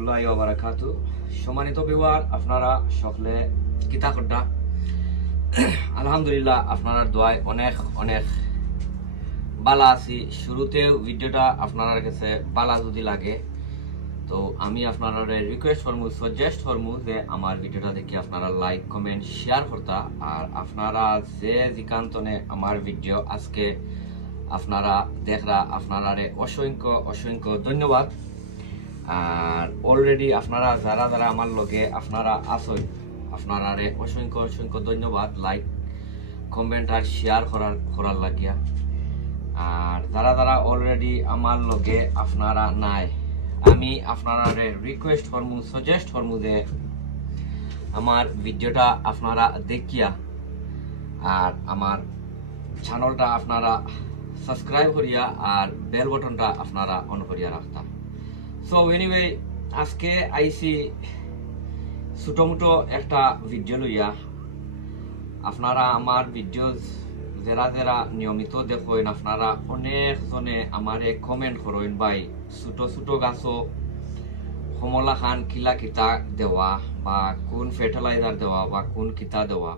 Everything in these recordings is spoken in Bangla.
রহমতুল্লাহি ওয়া বারাকাতুহু। সম্মানিত ভিউয়ার, আপনারা সকলে কিতা করডা? আলহামদুলিল্লাহ, আপনার দোয়ায় অনেক অনেক বালা আছি। শুরুতে ভিডিওটা আপনার কাছে বালা যদি লাগে তো আমি আপনারা রিকোয়েস্ট করবো, সাজেস্ট করবো যে আমার ভিডিওটা দেখি আপনারা লাইক কমেন্ট শেয়ার করতা। আর আপনারা যে যেখানে আমার ভিডিও আজকে আপনারা দেখরা, আপনারা অসংখ্য অসংখ্য ধন্যবাদ। আর অলরেডি আপনারা যারা যারা আমার লগে আপনারা আসেন, আপনারা অসংখ্য অসংখ্য ধন্যবাদ লাইক কমেন্ট আর শেয়ার করার লাগিয়া। আর যারা যারা অলরেডি আমার লগে আপনারা নাই, আমি আপনারা রিকোয়েস্ট করবো, সাজেস্ট করবো যে আমার ভিডিওটা আপনারা দেখিয়া আর আমার চ্যানেলটা আপনারা সাবস্ক্রাইব করিয়া আর বেল বাটনটা আপনারা অন করিয়া রাখতাম। সো এনিওয়ে, আজকে আইসি ছোটমোটো একটা ভিডিও লইয়া। আপনারা আমার ভিডিও যারা যারা নিয়মিত দেখেন, আপনারা অনেকজনে আমারে কমেন্ট করেন ভাই ছোট ছোট গাছও কমলা খান কিলা কিতা দেওয়া বা কোন ফার্টিলাইজার দেওয়া বা কোন কিতা দেওয়া,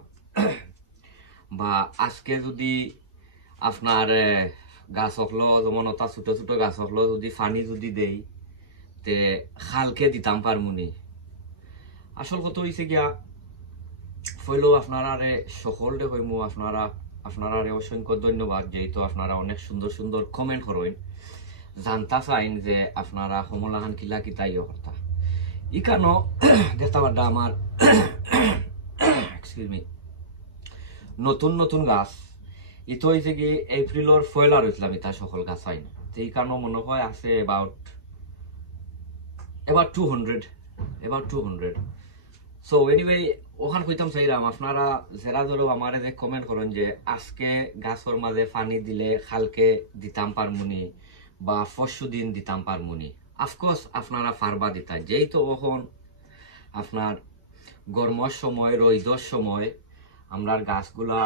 বা আজকে যদি আপনার গাছ হকলো যেমন ওটা ছোট ছোট গাছ হকলো যদি পানি যদি দেই তে খালকে দিতাম পারমুনি। আসল কথা হয়েছে গিয়া হইলো আপনারা সকলকে কইমু আপনারা অসংখ্য ধন্যবাদ, যেহেতু আপনারা অনেক সুন্দর সুন্দর কমেন্ট করেন, জানতা চাইন যে আপনারা কমলাখান কিলা কিতা ইয়ে কথা। ই কেন দেখতে পারডা আমার এক্সকিউজ মি নতুন নতুন গাছ ইতো হয়েছে কি এপ্রিলর ফয়লার হয়েছিলাম ইতা সকল গাছ আইন। তো এই কারণে মনে হয় আছে এবার 200। সো এনিওয়ে, ওখান কইতাম চাইলাম আপনারা যারা ধরো আমার যে কমেন্ট করেন যে আজকে গাছের মাঝে পানি দিলে খালকে দিতাম পারমুনি বা পরশু দিন দিতাম পারমুনি। অফকোর্স আপনারা পারবা দিতা, যেহেতু ওখন আপনার গরমের সময় রোদর সময় আমরা গাছগুলা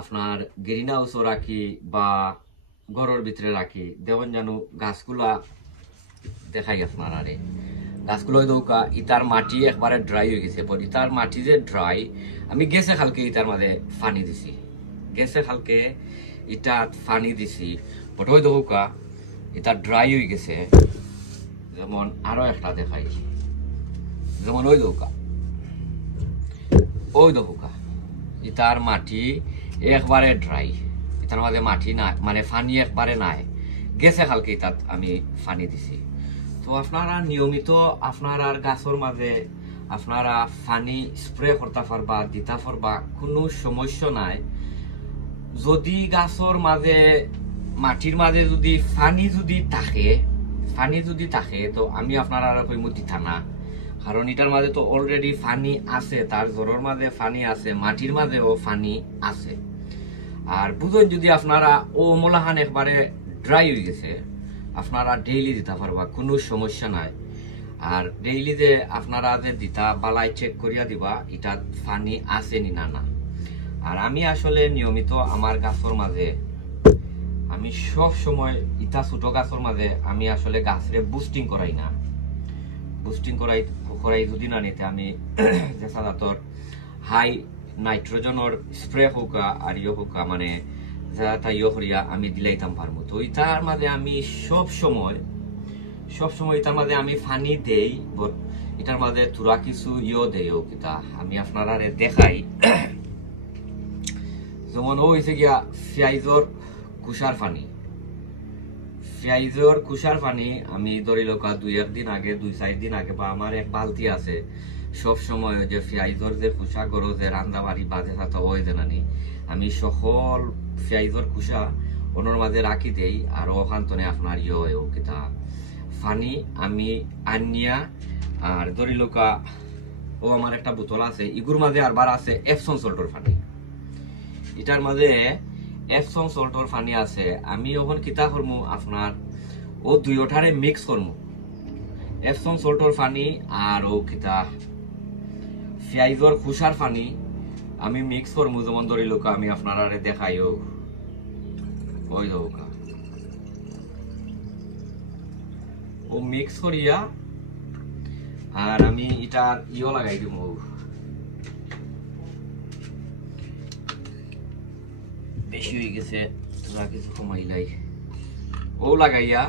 আপনার গ্রিন হাউসও রাখি বা ঘরের ভিতরে রাখি, দেখুন যেন গাছগুলা দেখাই আপনারা গাছগুলো দৌকা ইটার মাটি একবারে ড্রাই হয়ে গেছে। ইটার মাটি যে ড্রাই, আমি গেছে খালকে ইটার মাঝে পানি দিছি, গেছে খালকে ইটা পানি দিছি, বট ওই দৌকা এটা ড্রাই হয়ে গেছে। যেমন আরো একটা দেখাই, যেমন ওই দৌকা ইটার মাটি একবারে ড্রাই, ইটার মাঝে মাটি নাই, মানে পানি একবারে নাই, গেছে খালকে ইটাত আমি পানি দিছি। তো আপনারা নিয়মিত আপনারা গাছের মাঝে আপনারা পানি স্প্রে করতে পারবা, দিতে পারবা, কোনো সমস্যা নাই। যদি গাছের মাঝে মাটির মাঝে যদি পানি যদি থাকে তো আমি আপনারা কইমু দিতা না, কারণ এটার মাঝে তো অলরেডি পানি আছে, তার জোরের মাঝে পানি আছে, মাটির মাঝেও পানি আছে। আর বুঝুন যদি আপনারা ও মোলাহান একবারে ড্রাই হয়ে গেছে, আপনারা ডেইলি দিতে পারবা, কোনো সমস্যা নাই। আর ডেইলি যে আপনারা যে দিতা বালাই চেক করিয়া দিবা এটা পানি আছে নি না। আর আমি আসলে নিয়মিত আমার গাছের মাঝে আমি সব সময় ইটা ছোট গাছের মাঝে আমি আসলে গাছরে বুস্টিং করাই না, বুস্টিং করাই যদি না নিতে আমি যে সাদাতর হাই নাইট্রোজেনের স্প্রে হোকা আর ইয়ে হোকা, মানে যাতা ইয়ে করিয়া আমি দিলাইতাম পারবো। তো ইটার মাঝে আমি সব সময় এটার মাঝে আমি পানি দেই, এটার মাঝে তুরা কিছু ইয়ে দেও কিতা আমি আপনারা দেখাই। যেমন ও হয়েছে গিয়া পেঁয়াজর কুষার পানি আমি ধরি লোকা 2-1 দিন আগে 2-4 দিন আগে বা আমার এক বালতি আছে, সব সময় যে পেঁয়াজর যে কুষা গরো যে রান্না বাড়ি বাজে থাকা ওই যে নানি আমি সকল পেঁয়াজর কুষা ওনার মাঝে রাখি দেই। আর ওখান তো আপনার ইয়ে কিতা পানি আমি আনিয়া আর ধরি লোকা ও আমার একটা বোতল আছে, ইগুর মাঝে আরবার আছে এপসম সল্টর পানি, এটার মাঝে এপসম সল্টর পানি আছে। আমি ওখান কিতা করবো আপনার ও দুইটারে মিক্স করবো, এপসম সল্টর পানি আর ও কিতা পেঁয়াজর খুসার পানি আমি মিক্স করবো। যেমন ধরি লোকা আমি আপনারা দেখাই ওই দৌকা ও মিক্স করিয়া আর আমি এটার লাগাই দিব, বেশি হয়ে গেছে তোরা কিছু কমাইলাই ও লাগাইয়া।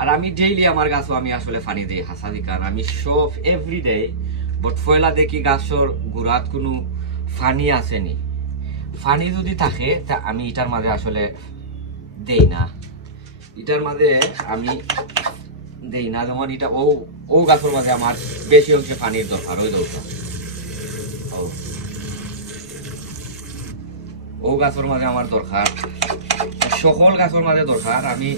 আর আমি ডেইলি আমার গাছও আমি আসলে পানি দিই হাসাদি, কারণ আমি সব এভরিডে বাট ফয়লা দেখি গাছর গুড়াত কোনো পানি আসেনি, পানি যদি থাকে তা আমি এটার মাঝে আসলে দেই না, এটার মাঝে আমি দেই না। যেমন এটা ও গাছের মাঝে আমার বেশি অংশে পানির দরকার, ওই দরকার ও গাছের মাঝে আমার দরকার, সকল গাছের মাঝে দরকার। আমি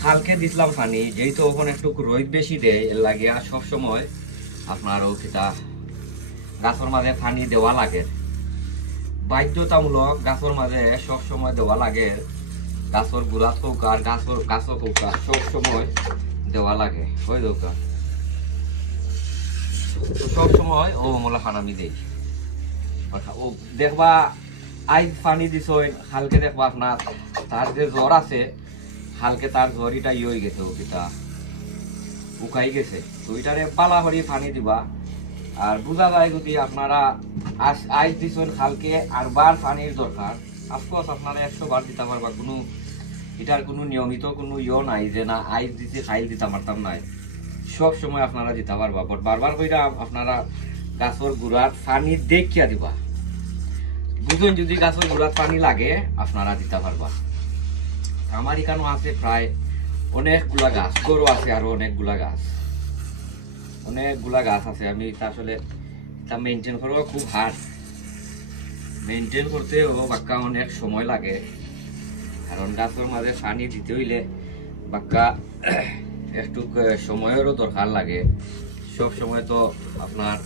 খালকে দিছিলাম পানি, যেহেতু ওখানে একটু রোদ বেশি দেয়, এর লাগিয়া সবসময় আপনার ও কিতা গাছের মাঝে পানি দেওয়া লাগে, বাধ্যতামূলক গাছের মাঝে সবসময় দেওয়া লাগে। গাছের গুড়াত হোক আর গাছও হোক সবসময় দেওয়া লাগে, ওই দরকার। সবসময় ও মোলা খান আমি দেই। ও দেখবা আইজ পানি দিছ, হালকে দেখবা আপনার তার যে জ্বর আছে, হালকে তার জ্বরিটা হয়ে গেছে, ও কিতা উকাই গেছে। তো এটারে পালা হরি পানি দিবা। আর বোঝা যায় যদি আপনারা আইজ দিছেন হালকে আর বার পানির দরকার, অফকোর্স আপনারা 100 বার দিতে পারবা, কোনো এটার কোনো নিয়মিত কোনো নাই যে না আইজ দিছি খাইল দিতে পারতাম নাই, সব সময় আপনারা দিতে পারবা। বাট বারবার কইরা আপনারা গাছের গুড়ার পানি দেখিয়া দিবা, বুঝুন যদি গাছের গুড়ার পানি লাগে আপনারা দিতে পারবা। আমার এখানেও আছে প্রায় অনেকগুলা গাছ, গরু আছে আরো অনেকগুলা গাছ আছে। আমি আসলে তা মেনটেন করবো খুব হার্ড, মেনটেন করতে বাক্কা অনেক সময় লাগে, কারণ গাছের মাঝে পানি দিতে হইলে বাক্কা একটু সময়েরও দরকার লাগে। সব সময় তো আপনার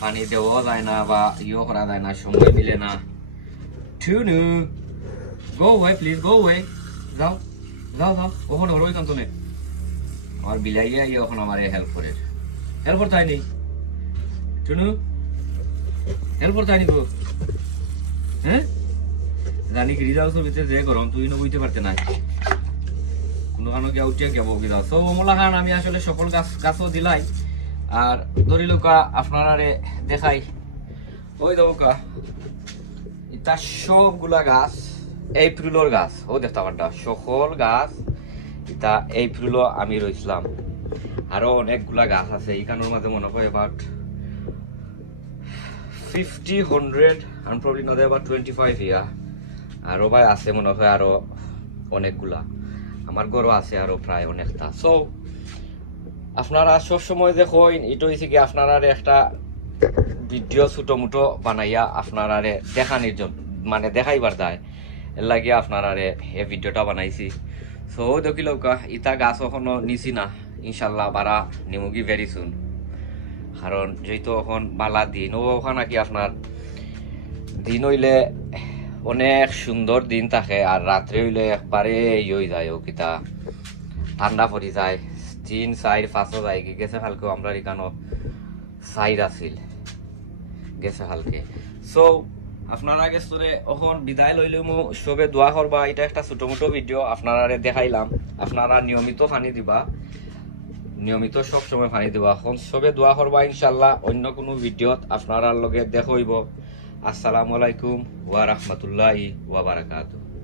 পানি দেওয়া যায় না বা করা যায় না, সময় মিলে না। টুনু গো ওয়ে প্লিজ, গো ওয়ে, যাও যাও যাও, কখন হলো ওইখান তো নে। আমার বিলাইয়া এখন আমার হেল্প করতে হয়নি, টুনু হেল্প করতে হয়নি গো। হ্যাঁ জানি কি রিজাল্টের ভিতরে যে গরম তুই না বুঝতে পারতে না, কোনো কারণে গিয়ে উঠিয়ে গিয়ে বকি দাও। সো ওমলা খান আমি আসলে সকল গাছও দিলাই। আর ধরি লোকা আপনারা দেখাই, ওই দৌকা এটা সবগুলা গাছ এপ্রিলের গাছ, ও দেখতে পারটা সকল গাছ এটা এপ্রিলও আমি রইছিলাম। আরো অনেকগুলা গাছ আছে এখানের মাঝে, মনে হয় about 50, 100 and probably not about 25 ইয়ার আরো ভাই আছে মনে হয় আরো অনেকগুলা, আমার ঘরও আছে আরো প্রায় অনেকটা। সো আপনারা সবসময় দেখেন এটা হয়েছে কি আপনারা একটা ভিডিও ছোট মোটো বানাইয়া আপনারা দেখানির জন্য, মানে দেখাইবার দেয়, এর লাগিয়ে আপনারা এই ভিডিওটা বানাইছি। সো দেখিল ইটা গাছ এখনো নিছি না, ইনশাল্লাহ বারা নিমুগি ভেরি সুন, কারণ যেহেতু এখন বালা দিন ও ওখানে কি আপনার দিন হইলে অনেক সুন্দর দিন থাকে, আর রাত্রে হইলে একবারে হয়ে যায় ও কিতা ঠান্ডা পড়ি যায়, 3, 4, 5 যায় কি গেছে কালকেও আমরা এখানো 4 আছিল গেছে কালকে। সো আপনারা গেছরে এখন বিদায় লইলে মো সবে দোয়া করবা। এটা একটা ছোট মোটো ভিডিও আপনারা দেখাইলাম, আপনারা নিয়মিত পানি দিবা, নিয়মিত সব সময় পানি দিবা। এখন সবে দোয়া করবা, ইনশাল্লাহ অন্য কোনো ভিডিওত আপনারা লগে দেখা হইব। আসসালামু আলাইকুম ওয়া রাহমাতুল্লাহি ওয়া বারাকাতুহু।